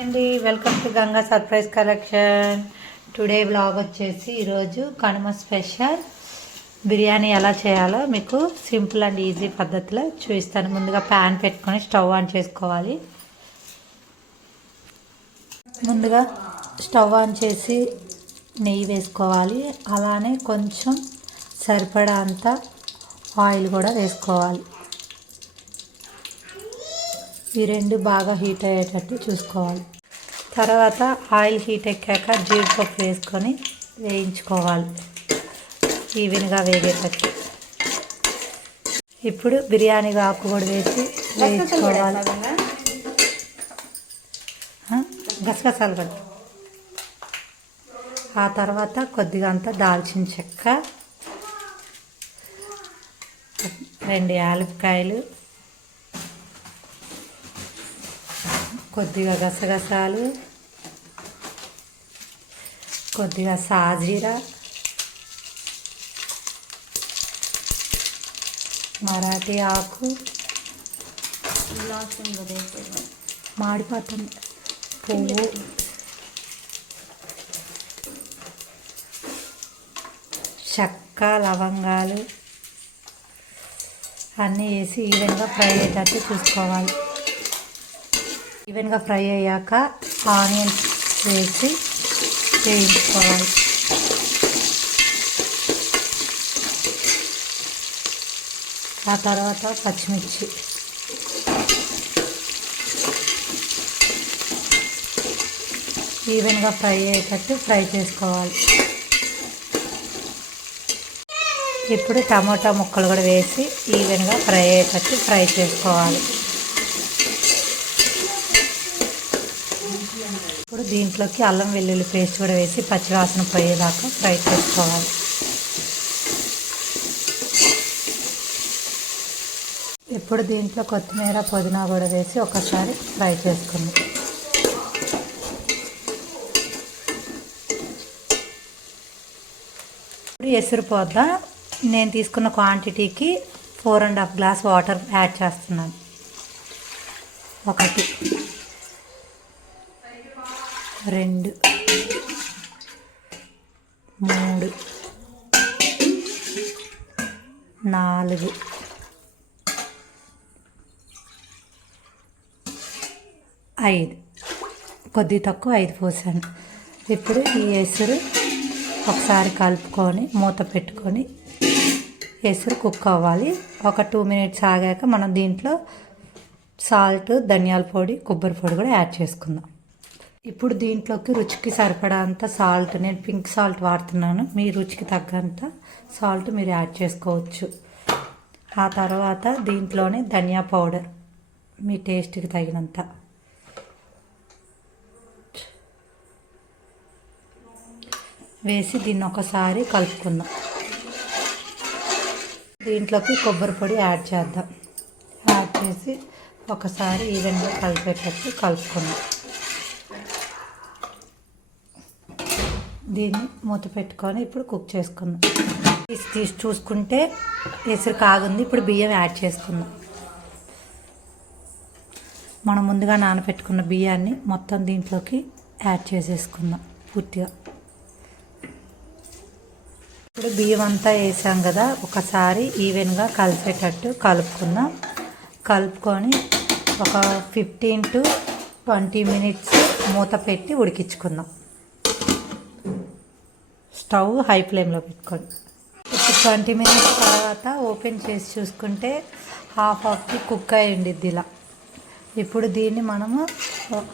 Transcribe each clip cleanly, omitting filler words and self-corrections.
అండి welcome to Ganga surprise collection. Today vlog వచ్చేసి ఈరోజు కనుమ స్పెషల్ బిర్యానీ ఎలా చేయాలో మీకు సింపుల్ అండ్ ఈజీ పద్ధతిలో చూపిస్తాను. ముందుగా ప్యాన్ పెట్టుకొని స్టవ్ ఆన్ చేసుకోవాలి. ముందుగా స్టవ్ ఆన్ చేసి నెయ్యి వేసుకోవాలి. అలానే కొంచెం సరిపడా అంత ఆయిల్ కూడా వేసుకోవాలి. ఈ రెండు బాగా హీట్ అయ్యేటట్టు చూసుకోవాలి. తర్వాత ఆయిల్ హీట్ ఎక్కాక జీడిపప్పు వేసుకొని వేయించుకోవాలి ఈవెన్గా వేగేటట్టు. ఇప్పుడు బిర్యానీ ఆకు కూడా వేసి వేయించుకోవాలి. గసగసాలు కూడా. ఆ తర్వాత కొద్దిగా అంతా దాల్చిన చెక్క, 2 యాలక్కాయలు, కొద్దిగా గసగసాలు, కొద్దిగా సాజీరా, మరాఠీ ఆకు, మాడిపోతుంది పువ్వు, చెక్క, లవంగాలు అన్నీ వేసి ఈవెన్గా ఫ్రై అయ్యేటట్టు చూసుకోవాలి. ఈవెన్గా ఫ్రై అయ్యాక ఆనియన్స్ వేసి వేయించుకోవాలి. ఆ తర్వాత పచ్చిమిర్చి, ఈవెన్గా ఫ్రై అయ్యేటట్టు ఫ్రై చేసుకోవాలి. ఇప్పుడు టమాటా ముక్కలు కూడా వేసి ఈవెన్గా ఫ్రై అయ్యేటట్టు ఫ్రై చేసుకోవాలి. ఇప్పుడు దీంట్లోకి అల్లం వెల్లుల్లి పేస్ట్ కూడా వేసి పచ్చివాసన పోయేదాకా ఫ్రై చేసుకోవాలి. ఇప్పుడు దీంట్లో కొత్తిమీర, పుదీనా కూడా వేసి ఒకసారి ఫ్రై చేసుకుందాం. ఇప్పుడు ఎసురు పోద్దా. నేను తీసుకున్న క్వాంటిటీకి 4.5 గ్లాస్ వాటర్ యాడ్ చేస్తున్నాను. 1 2 3 4 5, కొద్ది తక్కువ 5 పోసాను. ఇప్పుడు ఈ ఎసురు ఒకసారి కలుపుకొని మూత పెట్టుకొని ఎసురు కుక్ అవ్వాలి. ఒక 2 మినిట్స్ ఆగాక మనం దీంట్లో సాల్ట్, ధనియాల పొడి, కొబ్బరి పొడి కూడా యాడ్ చేసుకుందాం. ఇప్పుడు దీంట్లోకి రుచికి సరిపడా అంత సాల్ట్, నేను పింక్ సాల్ట్ వాడుతున్నాను. మీ రుచికి తగ్గంత సాల్ట్ మీరు యాడ్ చేసుకోవచ్చు. ఆ తర్వాత దీంట్లోనే ధనియా పౌడర్ మీ టేస్ట్కి తగినంత వేసి దీన్ని ఒకసారి కలుపుకుందాం. దీంట్లోకి కొబ్బరి పొడి యాడ్ చేద్దాం. యాడ్ చేసి ఒకసారి ఈవెన్గా కలిపేటట్టు కలుపుకుందాం. దీన్ని మూత పెట్టుకొని ఇప్పుడు కుక్ చేసుకుందాం. తీసి చూసుకుంటే ఎసురు కాగుంది. ఇప్పుడు బియ్యం యాడ్ చేసుకుందాం. మనం ముందుగా నానబెట్టుకున్న బియ్యాన్ని మొత్తం దీంట్లోకి యాడ్ చేసేసుకుందాం పూర్తిగా. ఇప్పుడు బియ్యం అంతా వేసాం కదా, ఒకసారి ఈవెన్గా కలిసేటట్టు కలుపుకుందాం. కలుపుకొని ఒక 15 to 20 మినిట్స్ మూత పెట్టి ఉడికించుకుందాం. స్టవ్ హై ఫ్లేమ్లో పెట్టుకోండి. ఇప్పుడు 20 మినిట్స్ తర్వాత ఓపెన్ చేసి చూసుకుంటే హాఫ్ కుక్ అయి ఉండిద్ది ఇలా. ఇప్పుడు దీన్ని మనము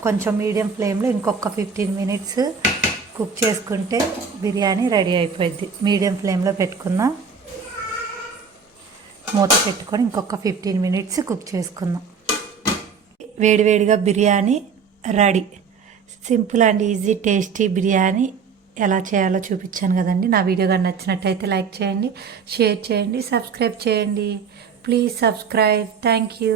కొంచెం మీడియం ఫ్లేమ్లో ఇంకొక 15 మినిట్స్ కుక్ చేసుకుంటే బిర్యానీ రెడీ అయిపోయింది. మీడియం ఫ్లేమ్లో పెట్టుకుందాం. మూత పెట్టుకొని ఇంకొక 15 మినిట్స్ కుక్ చేసుకుందాం. వేడివేడిగా biryani ready. Simple and easy tasty biryani ఎలా చేయాలో చూపించాను కదండి. నా వీడియో కానీ నచ్చినట్టయితే లైక్ చేయండి, షేర్ చేయండి, సబ్స్క్రైబ్ చేయండి. Please subscribe. Thank you.